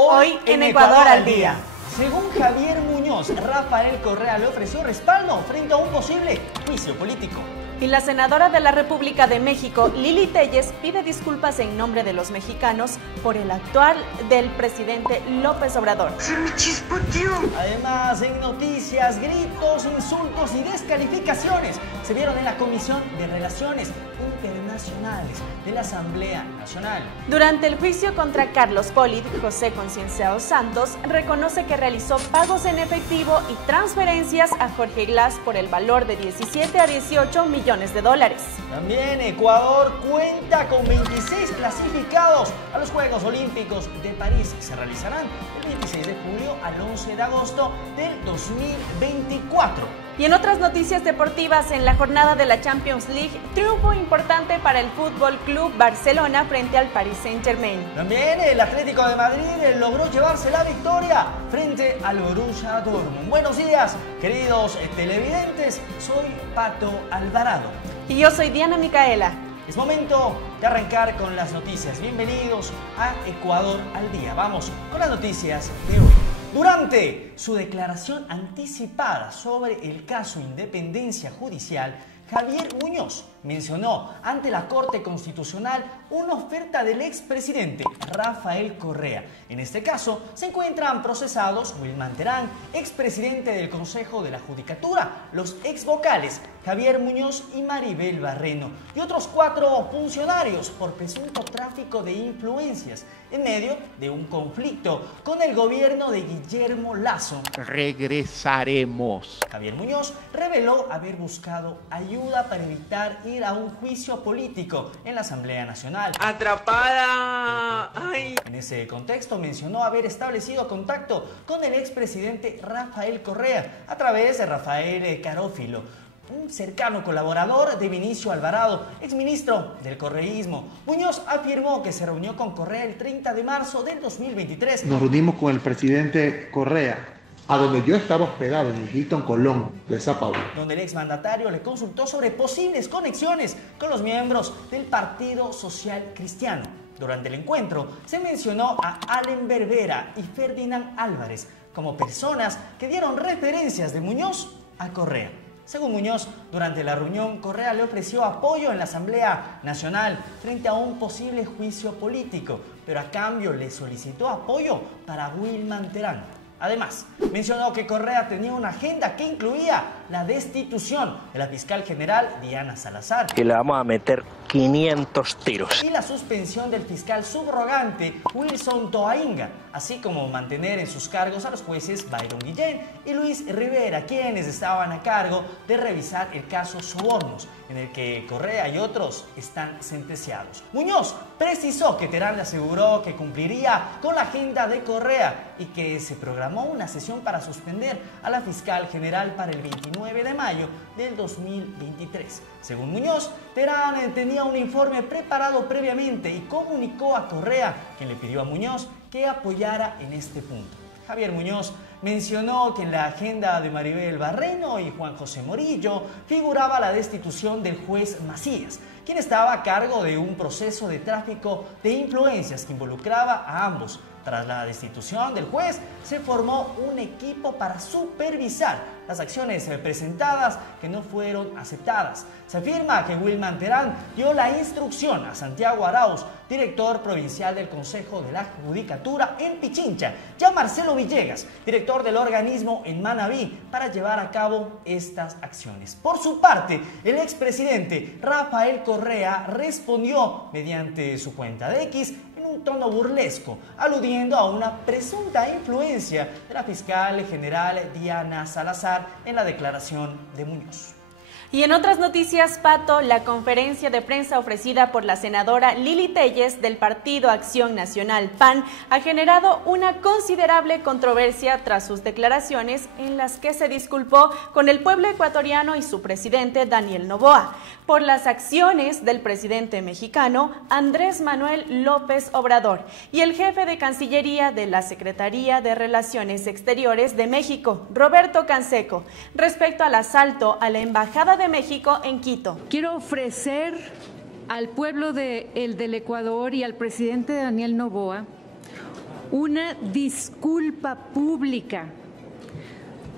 Hoy en Ecuador al día. Según Javier Muñoz, Rafael Correa le ofreció respaldo frente a un posible juicio político. Y la senadora de la República de México, Lili Téllez, pide disculpas en nombre de los mexicanos por el actuar del presidente López Obrador. ¡Se me chispoteó! Además, en noticias, gritos, insultos y descalificaciones se vieron en la Comisión de Relaciones Internacionales de la Asamblea Nacional. Durante el juicio contra Carlos Polit, José Concienciado Santos reconoce que realizó pagos en efectivo y transferencias a Jorge Glass por el valor de 17 a 18 millones de dólares. También Ecuador cuenta con 26 clasificados a los Juegos Olímpicos de París. Se realizarán el 26 de julio al 11 de agosto del 2024. Y en otras noticias deportivas, en la jornada de la Champions League, triunfo importante para el Fútbol Club Barcelona frente al Paris Saint-Germain. También el Atlético de Madrid logró llevarse la victoria frente al Borussia Dortmund. Buenos días, queridos televidentes, soy Pato Alvarado. Y yo soy Diana Micaela. Es momento de arrancar con las noticias. Bienvenidos a Ecuador al día. Vamos con las noticias de hoy. Durante su declaración anticipada sobre el caso Independencia Judicial, Javier Muñoz mencionó ante la Corte Constitucional una oferta del expresidente Rafael Correa. En este caso, se encuentran procesados Wilman Terán, expresidente del Consejo de la Judicatura, los exvocales Javier Muñoz y Maribel Barreno, y otros 4 funcionarios por presunto tráfico de influencias en medio de un conflicto con el gobierno de Guillermo Lasso. Regresaremos. Javier Muñoz reveló haber buscado ayuda para evitar ir a un juicio político en la Asamblea Nacional. ¡Atrapada! ¡Ay! En ese contexto mencionó haber establecido contacto con el expresidente Rafael Correa a través de Rafael Carófilo, un cercano colaborador de Vinicio Alvarado, exministro del correísmo. Muñoz afirmó que se reunió con Correa el 30 de marzo del 2023. Nos reunimos con el presidente Correa, a donde yo estaba hospedado, en Hilton Colón de Sao Paulo, donde el exmandatario le consultó sobre posibles conexiones con los miembros del Partido Social Cristiano. Durante el encuentro se mencionó a Allen Berbera y Ferdinand Álvarez como personas que dieron referencias de Muñoz a Correa. Según Muñoz, durante la reunión, Correa le ofreció apoyo en la Asamblea Nacional frente a un posible juicio político, pero a cambio le solicitó apoyo para Wilman Terán. Además, mencionó que Correa tenía una agenda que incluía la destitución de la fiscal general Diana Salazar. Y le vamos a meter 500 tiros. Y la suspensión del fiscal subrogante Wilson Toainga, así como mantener en sus cargos a los jueces Byron Guillén y Luis Rivera, quienes estaban a cargo de revisar el caso Sobornos, en el que Correa y otros están sentenciados. Muñoz precisó que Terán le aseguró que cumpliría con la agenda de Correa y que se programó una sesión para suspender a la fiscal general para el 29 de mayo del 2023. Según Muñoz, Terán tenía un informe preparado previamente y comunicó a Correa, quien le pidió a Muñoz que apoyara en este punto. Javier Muñoz mencionó que en la agenda de Maribel Barreno y Juan José Morillo figuraba la destitución del juez Macías, quien estaba a cargo de un proceso de tráfico de influencias que involucraba a ambos. Tras la destitución del juez, se formó un equipo para supervisar las acciones presentadas que no fueron aceptadas. Se afirma que Wilman Terán dio la instrucción a Santiago Arauz, director provincial del Consejo de la Judicatura en Pichincha, y a Marcelo Villegas, director del organismo en Manabí, para llevar a cabo estas acciones. Por su parte, el expresidente Rafael Correa respondió mediante su cuenta de X en un tono burlesco, aludiendo a una presunta influencia de la fiscal general Diana Salazar en la declaración de Muñoz. Y en otras noticias, Pato, la conferencia de prensa ofrecida por la senadora Lili Téllez del Partido Acción Nacional PAN ha generado una considerable controversia tras sus declaraciones en las que se disculpó con el pueblo ecuatoriano y su presidente Daniel Noboa por las acciones del presidente mexicano Andrés Manuel López Obrador y el jefe de Cancillería de la Secretaría de Relaciones Exteriores de México, Roberto Canseco, respecto al asalto a la Embajada de México en Quito. Quiero ofrecer al pueblo del Ecuador y al presidente Daniel Noboa una disculpa pública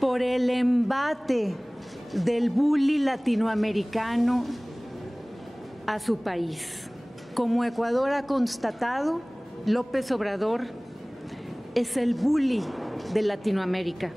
por el embate del bully latinoamericano a su país. Como Ecuador ha constatado, López Obrador es el bully de Latinoamérica.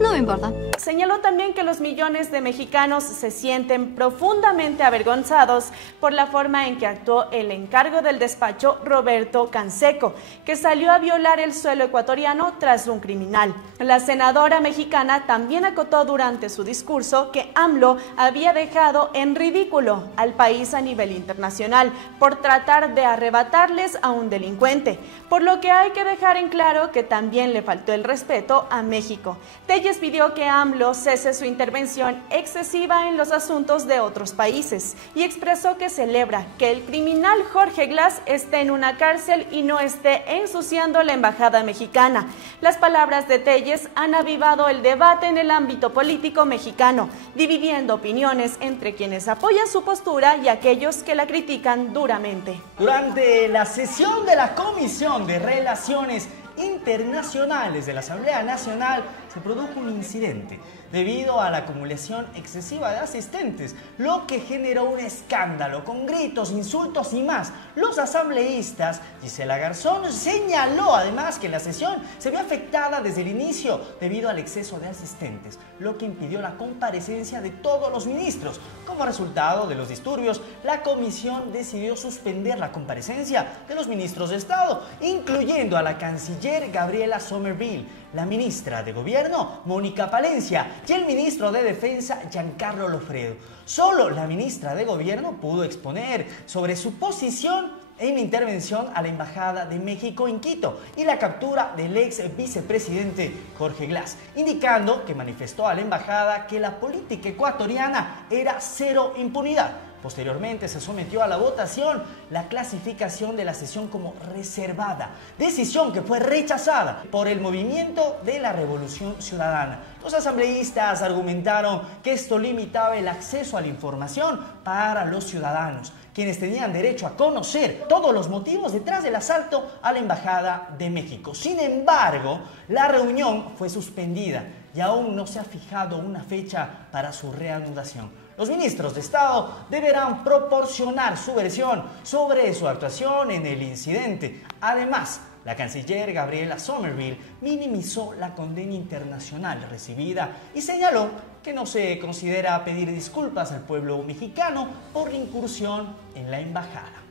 No me importa. Señaló también que los millones de mexicanos se sienten profundamente avergonzados por la forma en que actuó el encargo del despacho Roberto Canseco, que salió a violar el suelo ecuatoriano tras un criminal. La senadora mexicana también acotó durante su discurso que AMLO había dejado en ridículo al país a nivel internacional por tratar de arrebatarles a un delincuente, por lo que hay que dejar en claro que también le faltó el respeto a México. Telles pidió que AMLO cese su intervención excesiva en los asuntos de otros países y expresó que celebra que el criminal Jorge Glass esté en una cárcel y no esté ensuciando la embajada mexicana. Las palabras de Telles han avivado el debate en el ámbito político mexicano, dividiendo opiniones entre quienes apoyan su postura y aquellos que la critican duramente. Durante la sesión de la Comisión de Relaciones Internacionales de la Asamblea Nacional se produjo un incidente debido a la acumulación excesiva de asistentes, lo que generó un escándalo con gritos, insultos y más. Los asambleístas, Gisela Garzón, señaló además que la sesión se vio afectada desde el inicio debido al exceso de asistentes, lo que impidió la comparecencia de todos los ministros. Como resultado de los disturbios, la comisión decidió suspender la comparecencia de los ministros de Estado, incluyendo a la canciller Gabriela Sommerville, la ministra de Gobierno, Mónica Palencia, y el ministro de Defensa, Giancarlo Lofredo. Solo la ministra de Gobierno pudo exponer sobre su posición en la intervención a la Embajada de México en Quito y la captura del ex vicepresidente Jorge Glass, indicando que manifestó a la embajada que la política ecuatoriana era cero impunidad. Posteriormente se sometió a la votación la clasificación de la sesión como reservada, decisión que fue rechazada por el Movimiento de la Revolución Ciudadana. Los asambleístas argumentaron que esto limitaba el acceso a la información para los ciudadanos, quienes tenían derecho a conocer todos los motivos detrás del asalto a la Embajada de México. Sin embargo, la reunión fue suspendida y aún no se ha fijado una fecha para su reanudación. Los ministros de Estado deberán proporcionar su versión sobre su actuación en el incidente. Además, la canciller Gabriela Sommerville minimizó la condena internacional recibida y señaló que no se considera pedir disculpas al pueblo mexicano por la incursión en la embajada.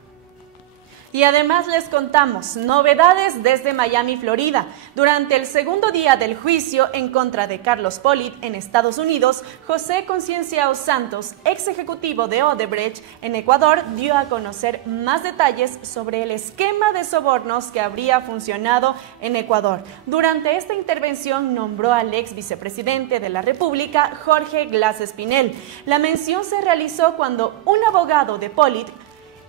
Y además les contamos novedades desde Miami, Florida. Durante el segundo día del juicio en contra de Carlos Pollitt en Estados Unidos, José Concienciao Santos, ex ejecutivo de Odebrecht en Ecuador, dio a conocer más detalles sobre el esquema de sobornos que habría funcionado en Ecuador. Durante esta intervención nombró al ex vicepresidente de la República, Jorge Glass Espinel. La mención se realizó cuando un abogado de Pollitt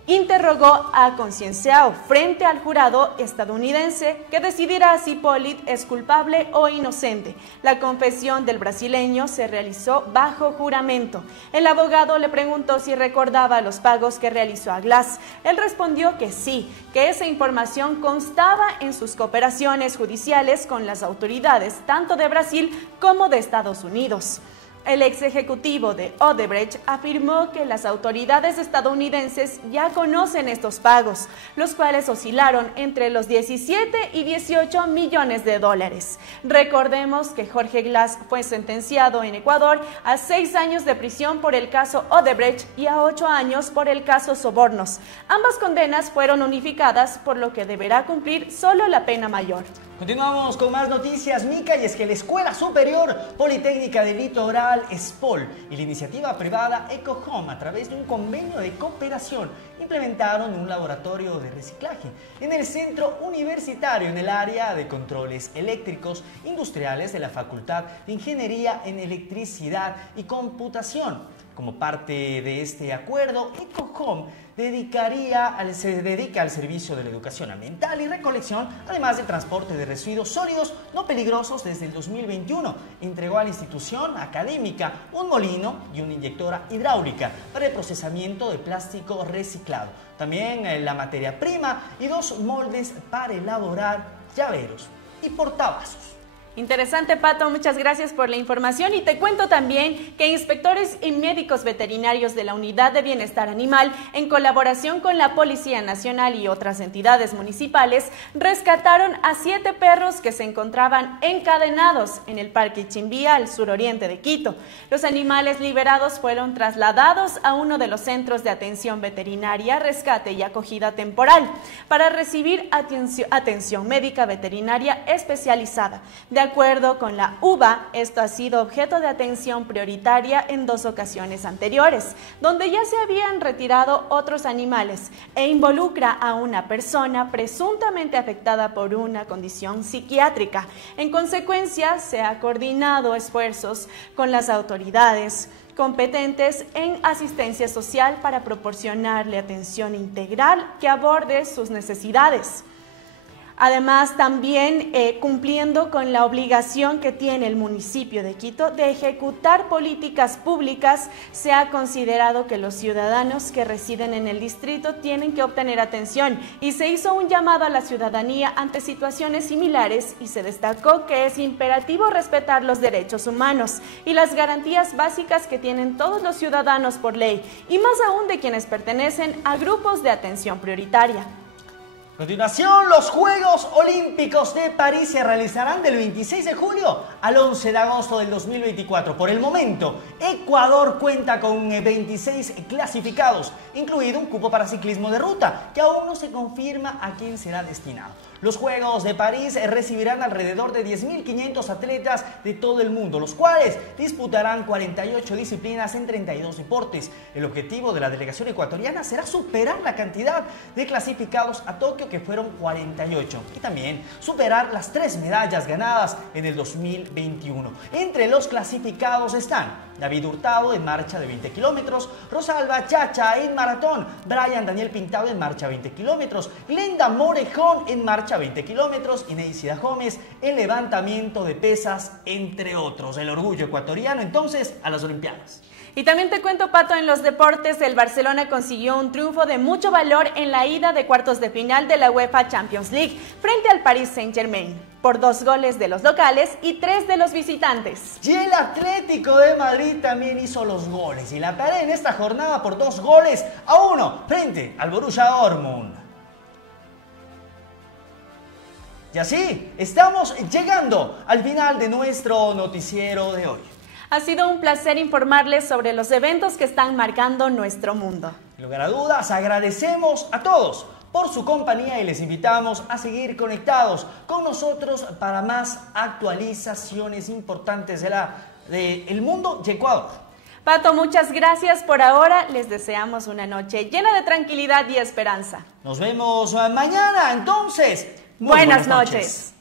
interrogó a Concienciao frente al jurado estadounidense que decidirá si Pollitt es culpable o inocente. La confesión del brasileño se realizó bajo juramento. El abogado le preguntó si recordaba los pagos que realizó a Glass. Él respondió que sí, que esa información constaba en sus cooperaciones judiciales con las autoridades tanto de Brasil como de Estados Unidos. El ex ejecutivo de Odebrecht afirmó que las autoridades estadounidenses ya conocen estos pagos, los cuales oscilaron entre los 17 y 18 millones de dólares. Recordemos que Jorge Glass fue sentenciado en Ecuador a 6 años de prisión por el caso Odebrecht y a 8 años por el caso Sobornos. Ambas condenas fueron unificadas, por lo que deberá cumplir solo la pena mayor. Continuamos con más noticias, Mica, y es que la Escuela Superior Politécnica del Litoral, ESPOL, y la iniciativa privada EcoHome, a través de un convenio de cooperación, implementaron un laboratorio de reciclaje en el centro universitario en el área de controles eléctricos industriales de la Facultad de Ingeniería en Electricidad y Computación. Como parte de este acuerdo, Ecohome se dedica al servicio de la educación ambiental y recolección, además del transporte de residuos sólidos no peligrosos desde el 2021. Entregó a la institución académica un molino y una inyectora hidráulica para el procesamiento de plástico reciclado. También la materia prima y 2 moldes para elaborar llaveros y portavasos. Interesante, Pato, muchas gracias por la información y te cuento también que inspectores y médicos veterinarios de la Unidad de Bienestar Animal, en colaboración con la Policía Nacional y otras entidades municipales, rescataron a 7 perros que se encontraban encadenados en el Parque Chimbía, al suroriente de Quito. Los animales liberados fueron trasladados a uno de los centros de atención veterinaria, rescate y acogida temporal para recibir atención médica veterinaria especializada. De acuerdo con la UBA, esto ha sido objeto de atención prioritaria en 2 ocasiones anteriores, donde ya se habían retirado otros animales e involucra a una persona presuntamente afectada por una condición psiquiátrica. En consecuencia, se ha coordinado esfuerzos con las autoridades competentes en asistencia social para proporcionarle atención integral que aborde sus necesidades. Además, también cumpliendo con la obligación que tiene el municipio de Quito de ejecutar políticas públicas, se ha considerado que los ciudadanos que residen en el distrito tienen que obtener atención y se hizo un llamado a la ciudadanía ante situaciones similares y se destacó que es imperativo respetar los derechos humanos y las garantías básicas que tienen todos los ciudadanos por ley y más aún de quienes pertenecen a grupos de atención prioritaria. A continuación, los Juegos Olímpicos de París se realizarán del 26 de julio al 11 de agosto del 2024. Por el momento, Ecuador cuenta con 26 clasificados, incluido un cupo para ciclismo de ruta, que aún no se confirma a quién será destinado. Los Juegos de París recibirán alrededor de 10.500 atletas de todo el mundo, los cuales disputarán 48 disciplinas en 32 deportes. El objetivo de la delegación ecuatoriana será superar la cantidad de clasificados a Tokio, que fueron 48, y también superar las 3 medallas ganadas en el 2021. Entre los clasificados están David Hurtado en marcha de 20 kilómetros, Rosalba Chacha en maratón, Brian Daniel Pintado en marcha 20 kilómetros, Glenda Morejón en marcha 20 kilómetros y Neisida Gómez en levantamiento de pesas, entre otros. El orgullo ecuatoriano entonces a las Olimpiadas. Y también te cuento, Pato, en los deportes, el Barcelona consiguió un triunfo de mucho valor en la ida de cuartos de final de la UEFA Champions League frente al Paris Saint-Germain, por 2 goles de los locales y 3 de los visitantes. Y el Atlético de Madrid también hizo los goles y la tarea en esta jornada por 2 goles a 1 frente al Borussia Dortmund. Y así estamos llegando al final de nuestro noticiero de hoy. Ha sido un placer informarles sobre los eventos que están marcando nuestro mundo. Sin lugar a dudas, agradecemos a todos por su compañía y les invitamos a seguir conectados con nosotros para más actualizaciones importantes del mundo y Ecuador. Pato, muchas gracias por ahora. Les deseamos una noche llena de tranquilidad y esperanza. Nos vemos mañana, entonces. Buenas noches.